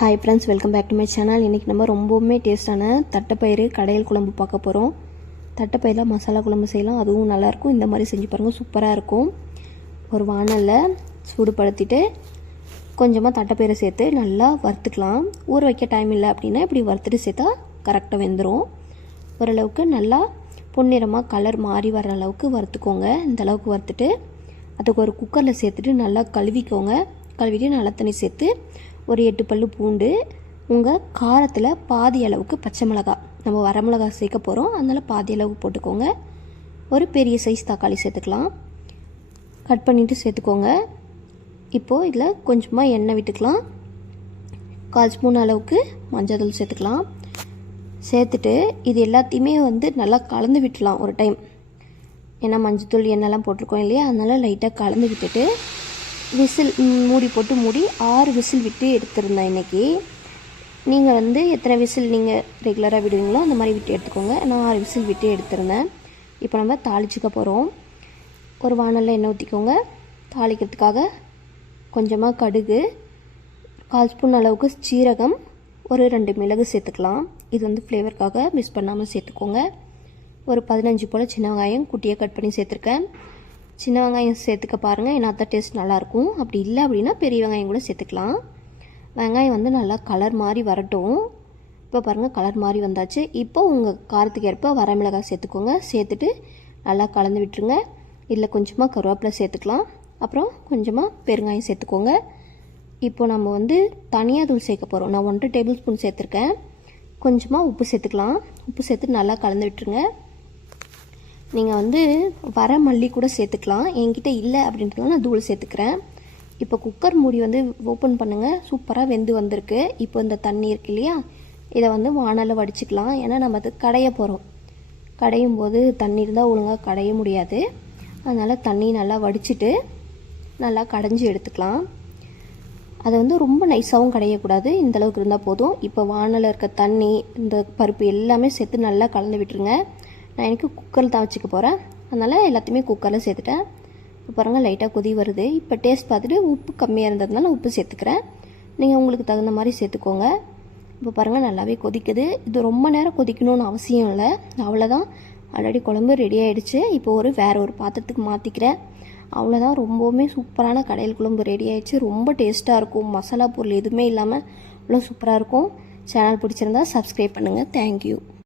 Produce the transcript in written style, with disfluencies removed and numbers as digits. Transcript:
Hi friends, welcome back to my channel. இன்றைக்கி நம்ம ரொம்பவுமே டேஸ்ட்டான தட்டைப்பயிறு கடையல் குழம்பு பார்க்க போகிறோம். தட்டைப்பயிரில் மசாலா குழம்பு செய்யலாம், அதுவும் நல்லாயிருக்கும். இந்த மாதிரி செஞ்சு பாருங்கள், சூப்பராக இருக்கும். ஒரு வானலில் சூடுபடுத்திட்டு கொஞ்சமாக தட்டைப்பயிரை சேர்த்து நல்லா வறுத்துக்கலாம். ஊற வைக்க டைம் இல்லை அப்படின்னா இப்படி வறுத்துட்டு சேர்த்தா கரெக்டாக வெந்துடும். ஓரளவுக்கு நல்லா பொன்னிறமாக கலர் மாறி வர அளவுக்கு வறுத்துக்கோங்க. இந்த அளவுக்கு வறுத்துட்டு அதுக்கு ஒரு குக்கரில் சேர்த்துட்டு நல்லா கழுவிக்கோங்க. கழுவிட்டு நல்ல தண்ணி சேர்த்து ஒரு 8 பல்லு பூண்டு, உங்கள் காரத்தில் பாதி அளவுக்கு பச்சை மிளகாய், நம்ம வரமிளகாய் சேர்க்க போகிறோம், அதனால் பாதி அளவுக்கு போட்டுக்கோங்க. ஒரு பெரிய சைஸ் தக்காளி சேர்த்துக்கலாம், கட் பண்ணிவிட்டு சேர்த்துக்கோங்க. இப்போது இதில் கொஞ்சமாக எண்ணெய் விட்டுக்கலாம். 1/4 ஸ்பூன் அளவுக்கு மஞ்சள் தூள் சேர்த்துக்கலாம். சேர்த்துட்டு இது எல்லாத்தையுமே நல்லா கலந்து விட்டுலாம் ஒரு டைம். ஏன்னா மஞ்சள் தூள் எண்ணெய்லாம் போட்டிருக்கோம் இல்லையா, அதனால் லைட்டாக கலந்து விட்டுட்டு விசில் மூடி போட்டு 6 விசில் விட்டு எடுத்துருந்தேன் இன்றைக்கி. நீங்கள் எத்தனை விசில் நீங்கள் ரெகுலராக விடுவீங்களோ அந்த மாதிரி விட்டு எடுத்துக்கோங்க. நான் 6 விசில் விட்டு எடுத்துருந்தேன். இப்போ நம்ம தாளிச்சிக்க போகிறோம். ஒரு வானலில் எண்ணெய் ஊற்றிக்கோங்க. தாளிக்கிறதுக்காக கொஞ்சமாக கடுகு, 1/4 ஸ்பூன் அளவுக்கு சீரகம், ஒரு 2 மிளகு சேர்த்துக்கலாம். இது ஃப்ளேவருக்காக மிஸ் பண்ணாமல் சேர்த்துக்கோங்க. ஒரு 15 போல் சின்ன வெங்காயம் குட்டியாக கட் பண்ணி சேர்த்துருக்கேன். சின்ன வெங்காயம் சேர்த்துக்க பாருங்கள், ஏன்னா தான் டேஸ்ட் நல்லாயிருக்கும். அப்படி இல்லை அப்படின்னா பெரிய வெங்காயம் கூட சேர்த்துக்கலாம். வெங்காயம் நல்லா கலர் மாதிரி வரட்டும். இப்போ பாருங்கள், கலர் மாதிரி வந்தாச்சு. இப்போ உங்கள் காரத்துக்கு ஏற்ப வரமிளகாய் சேர்த்துக்கோங்க. சேர்த்துட்டு நல்லா கலந்து விட்டுருங்க. இதில் கொஞ்சமாக கருவேப்பிலை சேர்த்துக்கலாம். அப்புறம் கொஞ்சமாக பெருங்காயம் சேர்த்துக்கோங்க. இப்போ நம்ம தனியாக தூள் சேர்க்க போகிறோம். நான் 1 டேபிள் ஸ்பூன் சேர்த்துருக்கேன். கொஞ்சமாக உப்பு சேர்த்துக்கலாம். உப்பு சேர்த்து நல்லா கலந்து விட்டுருங்க. நீங்கள் வர மல்லி கூட சேர்த்துக்கலாம். என்கிட்ட இல்லை அப்படின்றதுனால நான் தூள் சேர்த்துக்கிறேன். இப்போ குக்கர் மூடி ஓப்பன் பண்ணுங்கள். சூப்பராக வெந்து வந்திருக்கு. இப்போ இந்த தண்ணி இருக்கு இல்லையா, இதை வானலில் வடிச்சிக்கலாம். ஏன்னா நம்ம அது கடைய போகிறோம். கடையும் போது தண்ணி இருந்தால் ஒழுங்காக கடைய முடியாது. அதனால் தண்ணி நல்லா வடிச்சிட்டு நல்லா கடைஞ்சி எடுத்துக்கலாம். அதை ரொம்ப நைஸாகவும் கடையக்கூடாது, இந்தளவுக்கு இருந்தால் போதும். இப்போ வானலில் இருக்க தண்ணி, இந்த பருப்பு எல்லாமே சேர்த்து நல்லா கலந்து விட்டுருங்க. நான் எனக்கு குக்கரில் தான் வச்சுக்க போகிறேன், அதனால் எல்லாத்தையுமே குக்கரில் சேர்த்துட்டேன். இப்போ பாருங்கள், லைட்டாக கொதி வருது. இப்போ டேஸ்ட் பார்த்துட்டு உப்பு கம்மியாக இருந்ததுனால உப்பு சேர்த்துக்கிறேன். நீங்கள் உங்களுக்கு தகுந்த மாதிரி சேர்த்துக்கோங்க. இப்போ பாருங்கள், நல்லாவே கொதிக்குது. இது ரொம்ப நேரம் கொதிக்கணும்னு அவசியம் இல்லை. அவ்வளோதான், ஆல்ரெடி குழம்பு ரெடி ஆகிடுச்சு. இப்போ வேறு ஒரு பாத்திரத்துக்கு மாற்றிக்கிறேன். அவ்வளோதான், ரொம்பவுமே சூப்பரான கடையல் குழம்பு ரெடி ஆகிடுச்சு. ரொம்ப டேஸ்ட்டாக இருக்கும். மசாலா பொருள் எதுவுமே இல்லாமல் அவ்வளோ சூப்பராக இருக்கும். சேனல் பிடிச்சிருந்தா சப்ஸ்கிரைப் பண்ணுங்கள். தேங்க்யூ.